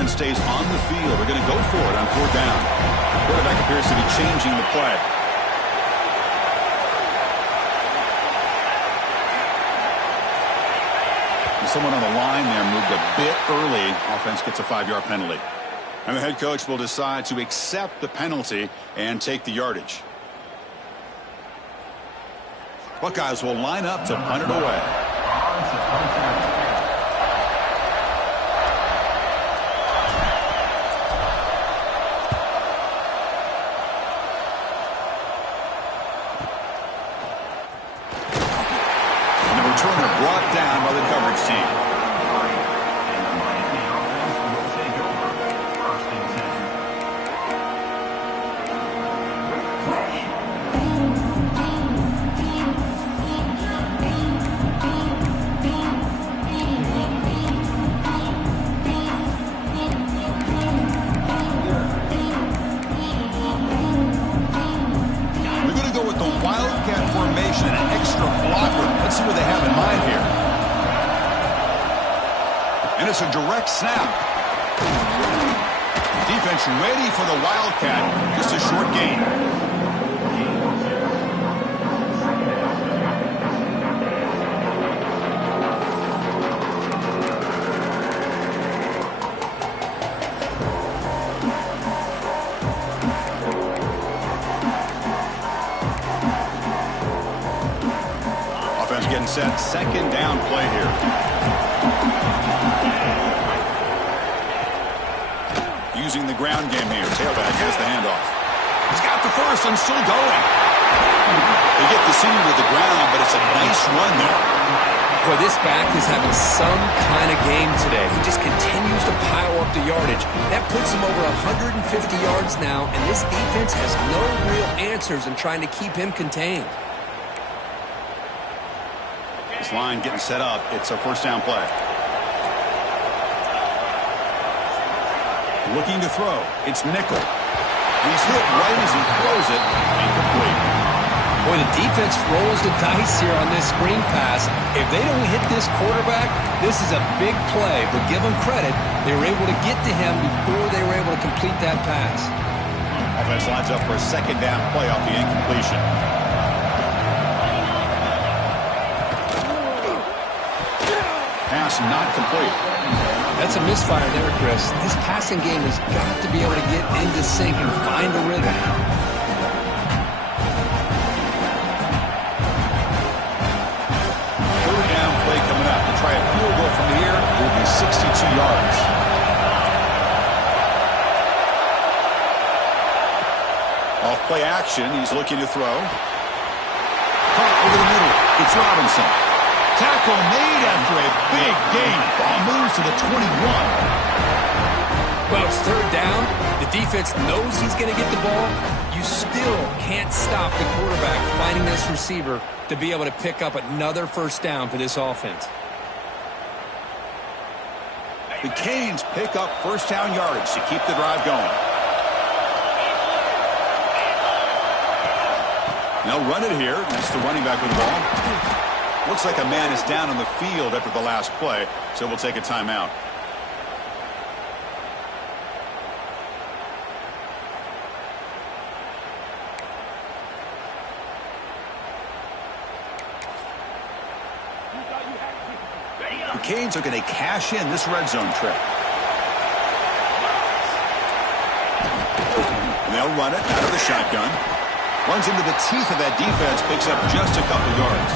offense stays on the field. They're going to go for it on 4th down. Quarterback appears to be changing the play. And someone on the line there moved a bit early. Offense gets a 5-yard penalty. And the head coach will decide to accept the penalty and take the yardage. Buckeyes will line up to punt it away. And the returner brought down by the coverage team. It's a direct snap. Defense ready for the Wildcat. Just a short gain. Offense getting set. 2nd down play here. Using the ground game here. Tailback has the handoff. He's got the first and still going. They get the senior to the ground, but it's a nice run there. Boy, this back is having some kind of game today. He just continues to pile up the yardage. That puts him over 150 yards now, and this defense has no real answers in trying to keep him contained. This line getting set up. It's a 1st down play. Looking to throw. It's Nickel. He's hit right as he throws it. Incomplete. Boy, the defense rolls the dice here on this screen pass. If they don't hit this quarterback, this is a big play. But give them credit. They were able to get to him before they were able to complete that pass. Offense lines up for a 2nd down play off the incompletion. Pass not complete. That's a misfire there, Chris. This passing game has got to be able to get into sync and find a rhythm. 3rd down play coming up. To try a field goal from here, it will be 62 yards. Off play action, he's looking to throw. Caught over the middle. It's Robinson. Tackle made after a big gain. Ball moves to the 21. Well, it's 3rd down. The defense knows he's going to get the ball. You still can't stop the quarterback finding this receiver to be able to pick up another 1st down for this offense. The Canes pick up 1st down yardage to keep the drive going. They'll run it here. That's the running back with the ball. Looks like a man is down on the field after the last play, so we'll take a timeout. The Canes are going to cash in this red zone trip. And they'll run it out of the shotgun. Runs into the teeth of that defense, picks up just a couple yards.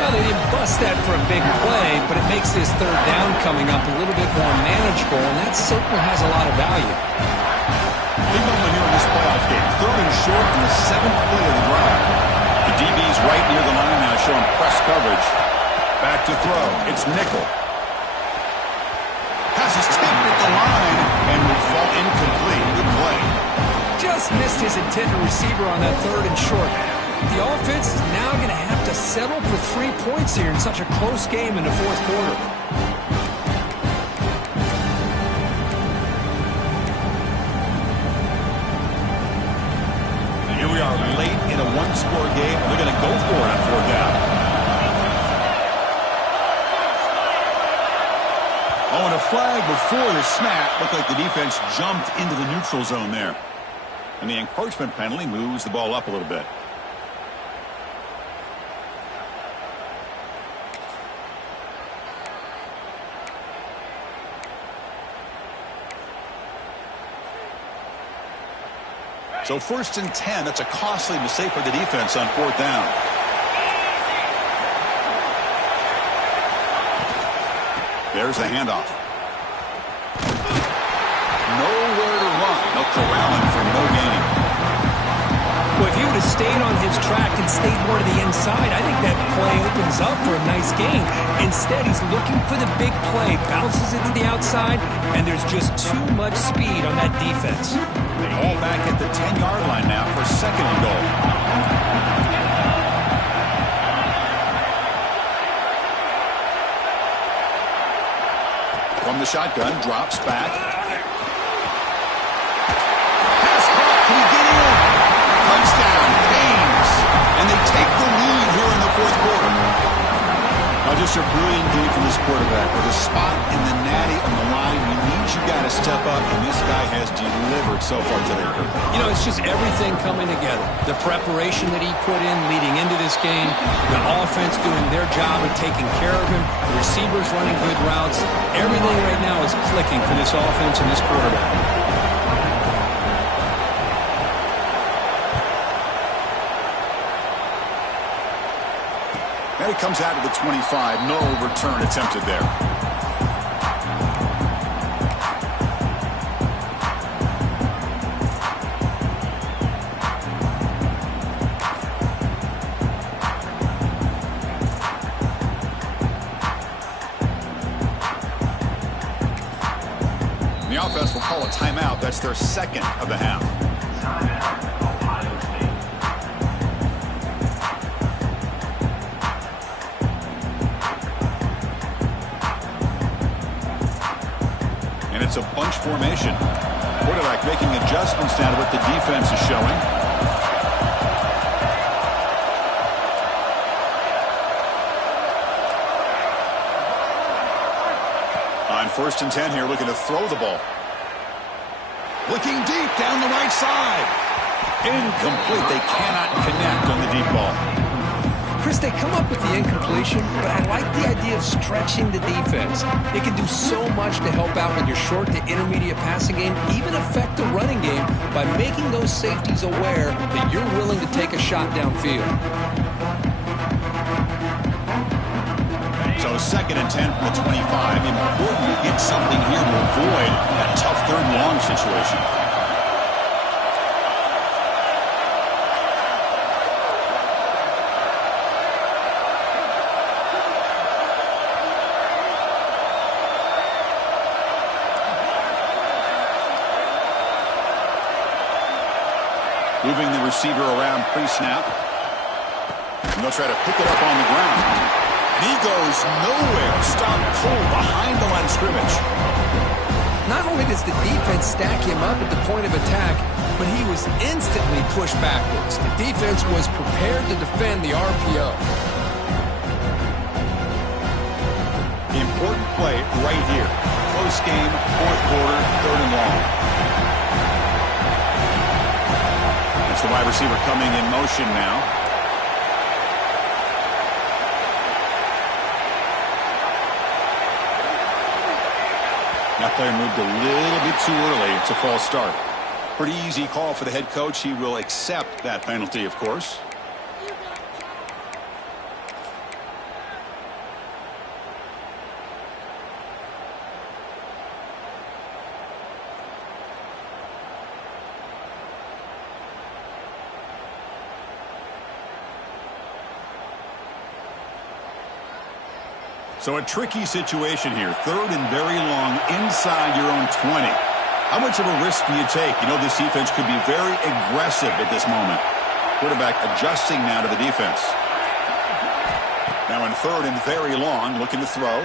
Well, they didn't bust that for a big play, but it makes this 3rd down coming up a little bit more manageable, and that certainly has a lot of value. Big moment here in this playoff game. 3rd and short in the 7th play of the drive. The DB's right near the line now, showing press coverage. Back to throw. It's Nickel. Pass is tipped at the line and will fall incomplete. Good play. Just missed his intended receiver on that 3rd and short. The offense is now going to have to settle for 3 points here in such a close game in the 4th quarter. Here we are late in a 1-score game. They're going to go for it on 4th down. Oh, and a flag before the snap. Looked like the defense jumped into the neutral zone there. And the encroachment penalty moves the ball up a little bit. So 1st and 10, that's a costly mistake for the defense on 4th down. There's the handoff. Nowhere to run. No corralling for no gain. Well, if he would have stayed on his track and stayed more to the inside, I think that play opens up for a nice gain. Instead, he's looking for the big play, bounces it to the outside, and there's just too much speed on that defense. All back at the 10-yard line now for 2nd and goal. From the shotgun, drops back. Pass caught. Can he get in? Touchdown, Canes. And they take the lead here in the 4th quarter. Now just a brilliant game from this quarterback. With a spot in the natty on the line, he needs you guys to step up, and this guy has delivered so far today. You know, it's just everything coming together. The preparation that he put in leading into this game, the offense doing their job of taking care of him, the receivers running good routes. Everything right now is clicking for this offense and this quarterback. And it comes out to the 25. No return attempted there. The offense will call a timeout. That's their 2nd of the half. It's a bunch formation. Quarterback making adjustments now to what the defense is showing. On 1st and 10 here, looking to throw the ball. Looking deep down the right side. Incomplete. They cannot connect on the deep ball. Chris, they come up with the incompletion, but I like the idea of stretching the defense. They can do so much to help out with your short to intermediate passing game, even affect the running game by making those safeties aware that you're willing to take a shot downfield. So 2nd and 10 from the 25. Important to get something here to avoid that tough 3rd and long situation. Moving the receiver around pre-snap. And they'll try to pick it up on the ground. And he goes nowhere. Stop cold behind the line of scrimmage. Not only does the defense stack him up at the point of attack, but he was instantly pushed backwards. The defense was prepared to defend the RPO. The important play right here. Close game, 4th quarter, 3rd and long. It's the wide receiver coming in motion now. That player moved a little bit too early. It's a false start. Pretty easy call for the head coach. He will accept that penalty, of course. So a tricky situation here. 3rd and very long inside your own 20. How much of a risk do you take? You know, this defense could be very aggressive at this moment. Quarterback adjusting now to the defense. Now in 3rd and very long, looking to throw.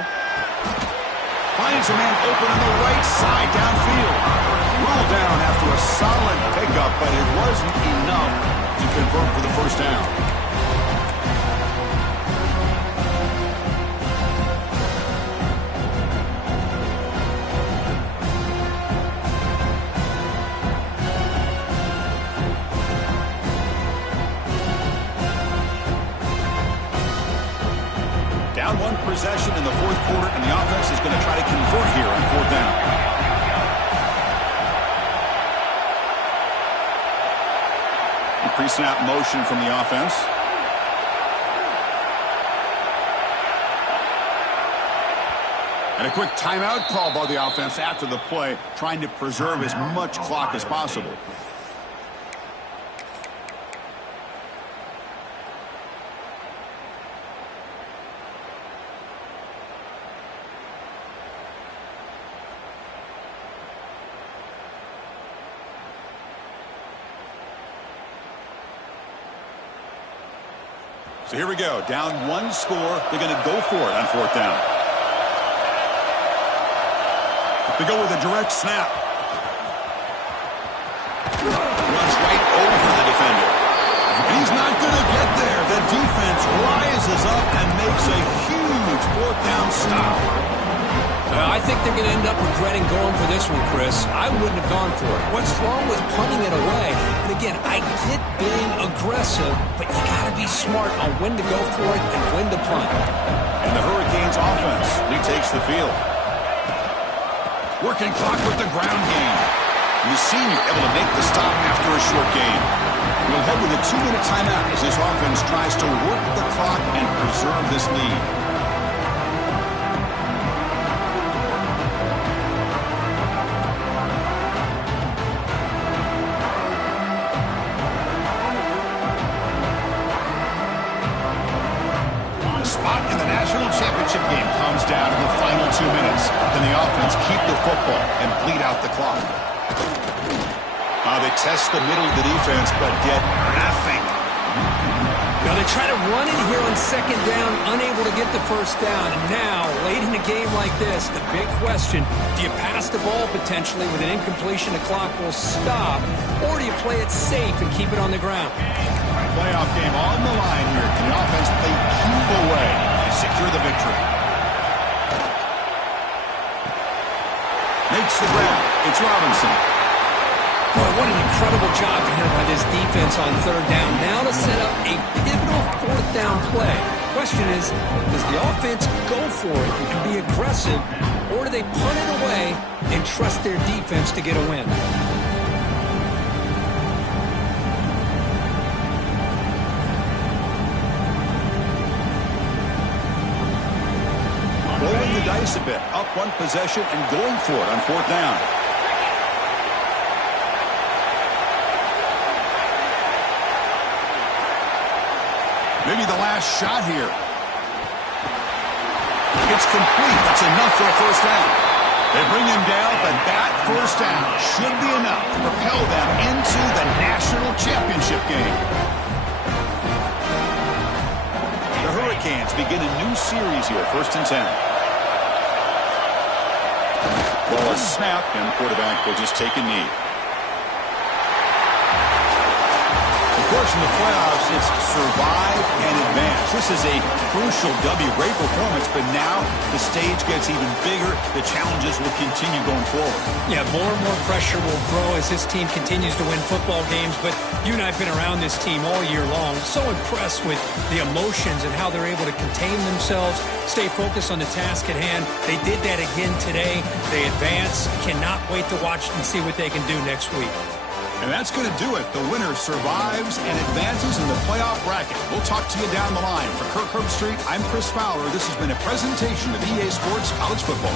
Finds a man open on the right side downfield. Rolled down after a solid pickup, but it wasn't enough to convert for the 1st down. possession in the fourth quarter, and the offense is going to try to convert here on fourth down. Pre-snap motion from the offense. And a quick timeout call by the offense after the play, trying to preserve as much clock as possible. So here we go. Down one score. They're going to go for it on fourth down. They go with a direct snap. Runs right over the defender. He's not going to get there. The defense rises up and makes a huge fourth down stop. I think they're going to end up regretting going for this one, Chris. I wouldn't have gone for it. What's wrong with punting it away? And again, I get being aggressive, but you got to be smart on when to go for it and when to punt. And the Hurricanes offense retakes the field. Working clock with the ground game. And the senior able to make the stop after a short gain. We'll head with a 2-minute timeout as this offense tries to work the clock and preserve this lead. Championship game comes down in the final 2 minutes. Can the offense keep the football and bleed out the clock? They test the middle of the defense, but get nothing. Now they try to run it here on second down, unable to get the first down. And now, late in a game like this, the big question, do you pass the ball potentially with an incompletion? The clock will stop, or do you play it safe and keep it on the ground? Playoff game on the line here. Can the offense play keep away and secure the victory? Makes the grab. It's Robinson. Boy, what an incredible job here by this defense on third down. Now to set up a pivotal fourth down play. Question is, does the offense go for it and be aggressive, or do they punt it away and trust their defense to get a win? Rolling the dice a bit, up one possession and going for it on fourth down. Maybe the last shot here. It's complete. That's enough for a first down. They bring him down, but that first down should be enough to propel them into the national championship game. The Hurricanes begin a new series here, 1st and 10. Ball is snapped, and the quarterback will just take a knee. Of course, in the playoffs, it's survive and advance. This is a crucial W. Great performance, but now the stage gets even bigger. The challenges will continue going forward. Yeah, more and more pressure will grow as this team continues to win football games, but you and I have been around this team all year long. So impressed with the emotions and how they're able to contain themselves, stay focused on the task at hand. They did that again today. They advance. Cannot wait to watch and see what they can do next week. And that's going to do it. The winner survives and advances in the playoff bracket. We'll talk to you down the line. For Kirk Herbstreit, I'm Chris Fowler. This has been a presentation of EA Sports College Football.